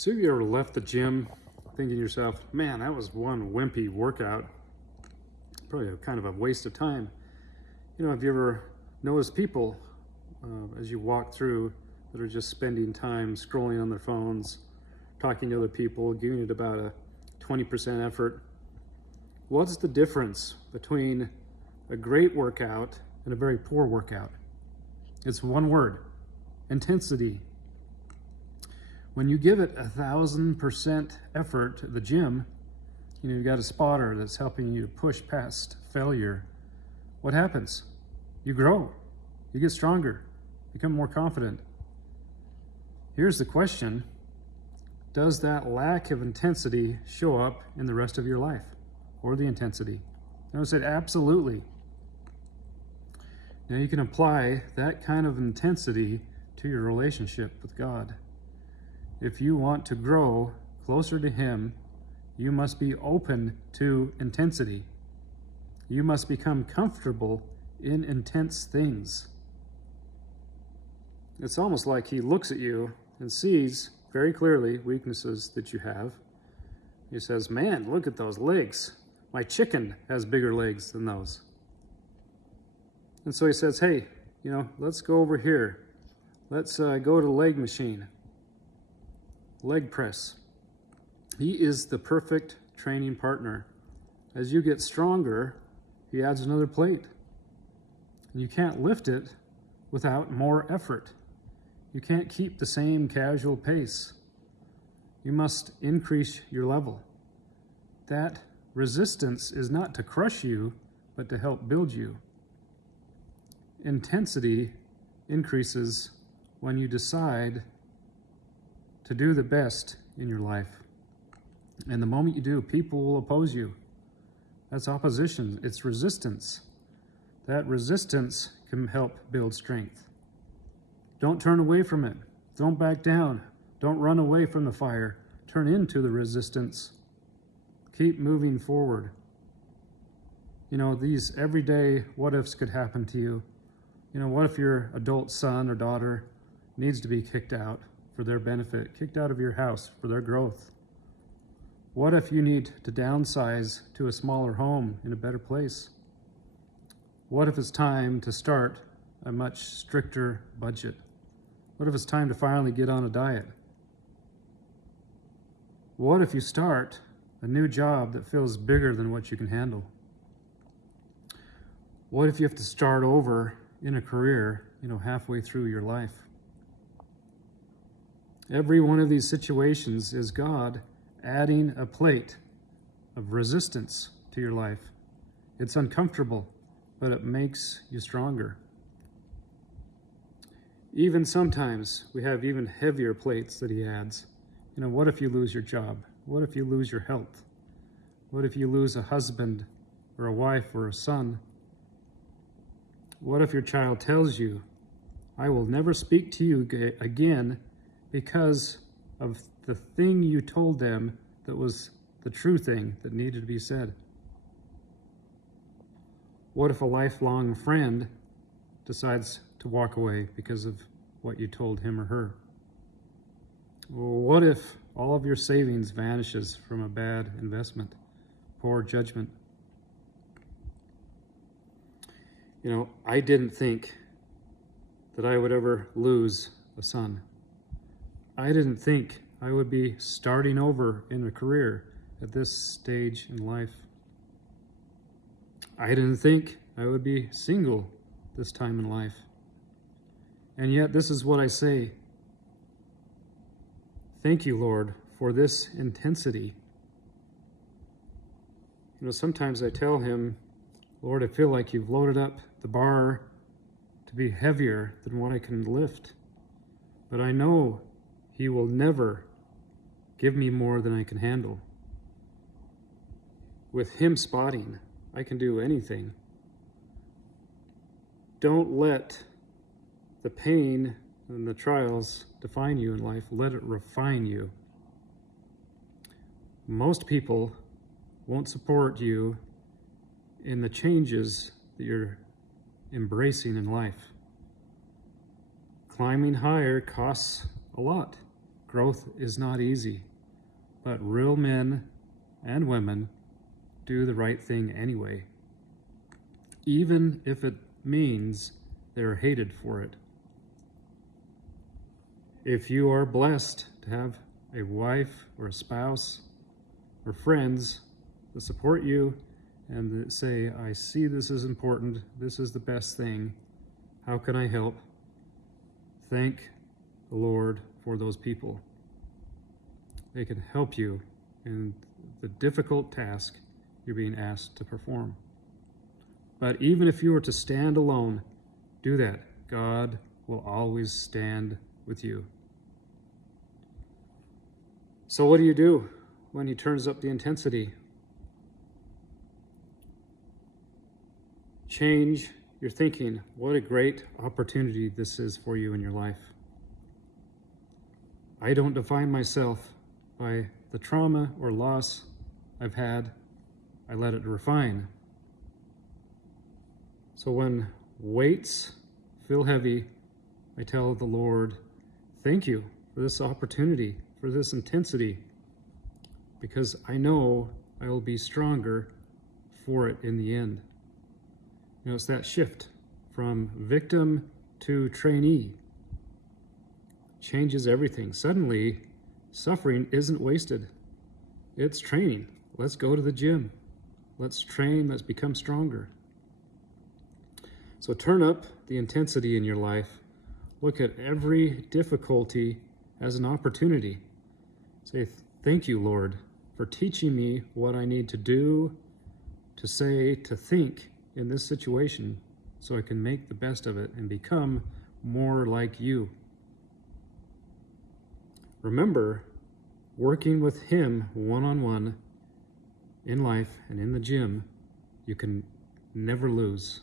So have you ever left the gym thinking to yourself, man, that was one wimpy workout, probably kind of a waste of time. Have you ever noticed people as you walk through that are just spending time scrolling on their phones, talking to other people, giving it about a 20% effort? What's the difference between a great workout and a very poor workout? It's one word: intensity. When you give it 1,000% effort at the gym, you've got a spotter that's helping you to push past failure. What happens? You grow, you get stronger, become more confident. Here's the question: does that lack of intensity show up in the rest of your life, or the intensity? And I said absolutely. Now you can apply that kind of intensity to your relationship with God. If you want to grow closer to Him, you must be open to intensity. You must become comfortable in intense things. It's almost like He looks at you and sees very clearly weaknesses that you have. He says, man, look at those legs. My chicken has bigger legs than those. And so He says, hey, let's go over here. Let's go to the leg machine. Leg press. He is the perfect training partner. As you get stronger, He adds another plate. And you can't lift it without more effort. You can't keep the same casual pace. You must increase your level. That resistance is not to crush you, but to help build you. Intensity increases when you decide to do the best in your life. And the moment you do, people will oppose you. That's opposition. It's resistance. That resistance can help build strength. Don't turn away from it. Don't back down. Don't run away from the fire. Turn into the resistance. Keep moving forward. These everyday what ifs could happen to you. What if your adult son or daughter needs to be kicked out for their benefit, kicked out of your house for their growth? What if you need to downsize to a smaller home in a better place? What if it's time to start a much stricter budget? What if it's time to finally get on a diet? What if you start a new job that feels bigger than what you can handle? What if you have to start over in a career, halfway through your life? Every one of these situations is God adding a plate of resistance to your life. It's uncomfortable, but it makes you stronger. Even sometimes we have even heavier plates that He adds. What if you lose your job? What if you lose your health? What if you lose a husband or a wife or a son? What if your child tells you, I will never speak to you again because of the thing you told them that was the true thing that needed to be said? What if a lifelong friend decides to walk away because of what you told him or her? What if all of your savings vanishes from a bad investment, poor judgment? I didn't think that I would ever lose a son. I didn't think I would be starting over in a career at this stage in life. I didn't think I would be single this time in life. And yet this is what I say: thank you, Lord, for this intensity. Sometimes I tell Him, Lord, I feel like you've loaded up the bar to be heavier than what I can lift. But I know He will never give me more than I can handle. With Him spotting, I can do anything. Don't let the pain and the trials define you in life. Let it refine you. Most people won't support you in the changes that you're embracing in life. Climbing higher costs a lot. Growth is not easy, but real men and women do the right thing anyway, even if it means they're hated for it. If you are blessed to have a wife or a spouse or friends that support you and that say, I see this is important, this is the best thing, how can I help? Thank the Lord for those people. They can help you in the difficult task you're being asked to perform. But even if you were to stand alone, do that. God will always stand with you. So what do you do when he turns up the intensity? Change your thinking. What a great opportunity this is for you in your life. I don't define myself by the trauma or loss I've had. I let it refine. So when weights feel heavy, I tell the Lord, thank you for this opportunity, for this intensity, because I know I will be stronger for it in the end. You know, it's that shift from victim to trainee. Changes everything. Suddenly, suffering isn't wasted. It's training. Let's go to the gym. Let's train. Let's become stronger. So turn up the intensity in your life. Look at every difficulty as an opportunity. Say, thank you, Lord, for teaching me what I need to do, to say, to think in this situation so I can make the best of it and become more like you. Remember, working with him one-on-one in life and in the gym, you can never lose.